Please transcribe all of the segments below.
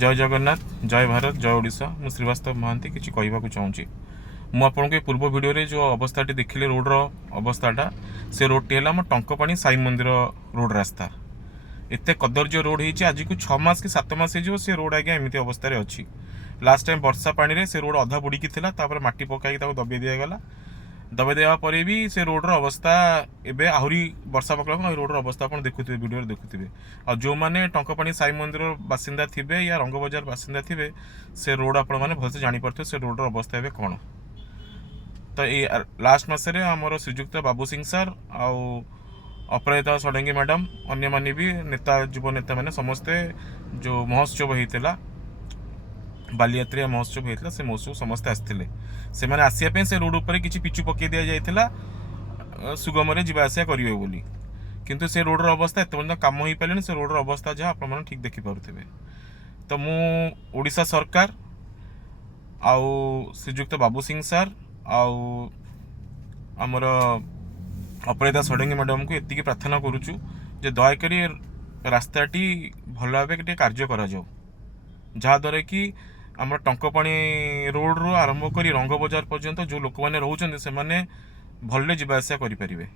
जय जगन्नाथ, जय भारत, जय ओडिशा। मु श्रीवास्तव महांती किसी कहवाक चाहूँगी। मु आपको पूर्व वीडियो जो अवस्था देखिले रोड्र अवस्थाटा से रोडटी है आम टंकपाणी साई मंदिर रोड रास्ता। एत कदर्य रोड होती आज को 6 मास कि 7 मास हो से रोड आज्ञा एमती अवस्था अच्छी। लास्ट टाइम वर्षा पानी से रोड अधा बुड़की था, मटी पकई दबे दिगला। दबे देवा पर भी से रोड्र अवस्था एवं आहरी वर्षा पकड़ा रोड्र अवस्था आप देखुए वीडियो देखुए। आ जो मैंने टंकपाणी साई मंदिर बासिंदा थे या रंग बजार बासिंदा थे से रोड आपण मैंने भलसे जापर से रोड्र अवस्था एवं कौन। तो ये लास्ट मसरे आमर श्रीजुक्त बाबू सिंह सर अपराजिता षडंगी मैडम अन्य मानी भी नेता युव नेता मैंने समस्ते जो महोत्सव होता बालीयात्रिया महोत्सव होता से महोत्सव समस्ते आसते से मैंने आसापी से रोड उपर किसी पिचु पकई दि जाता सुगम जावासिया करेंगे बोली, किंतु से रोड्र अवस्था एत पर्यटन कम हो पारे से रोड्र अवस्था जहाँ आप ठीक देखिपे। तो मु ओडिशा सरकार आउ श्रीजुक्त बाबू सिंह सर आमर अपराजिता षडंगी मैडम को एति प्रार्थना करुचु जे दयाकोरी रास्ताटी भल भाव कार्य करा जाओ, जहाद्वारा कि आम टंकपाणी रोड रू आरंभ कर रंग बजार पर्यंत जो लोक मैंने रोचते से भले जावासिया करें।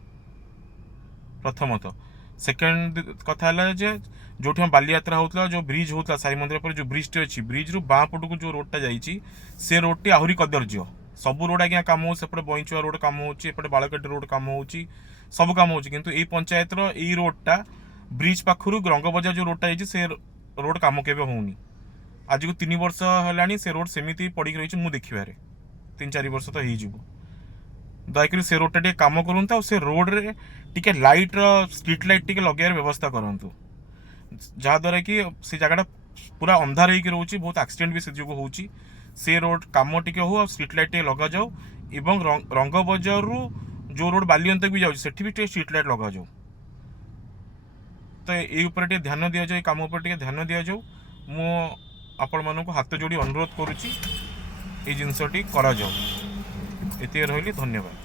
प्रथमतः सेकेंड कथा है जो बालीयात्रा होता जो ब्रिज होता साई मंदिर पर जो ब्रिज टे अच्छी ब्रिज रू बाँ पट को जो रोडटा जाइए से रोडटी आहरी कदर्य सबू रोड आज्ञा कम हो सेपटे बईचुआ रोड कम होपटे बालकाटी रोड कम हो सब कम हो किंतु ये पंचायत रो रोडटा ब्रिज पाखु रंग बजार जो रोडटा से रोड कम के होनी। आज को 3 वर्ष है से रोड सेमती पड़ी रही मुझे देखिए 3-4 वर्ष तो हो दयाकोरी से रोडटा टे कम करूँ से रोड रे टिके लाइट स्ट्रीट लाइट टिके लगे व्यवस्था करूँ जहाद्वारा कि से जगह पूरा अंधार होकर रोचे बहुत एक्सीडेंट भी से जो हो से रोड कम टिके हो स्ट्रीट लाइट लगा जाओ एवं रंग बजार रू जो रोड बालियंत भी जाऊँ सेठी भी स्ट्रीट लाइट लगा जाओ। तो ये ध्यान दि जाए कम उपर ध्यान दि जाऊ। मु आपण मानक हाथ जोड़ी अनुरोध करुच्ची ये जिनसटी करा जाओ। एति रही धन्यवाद।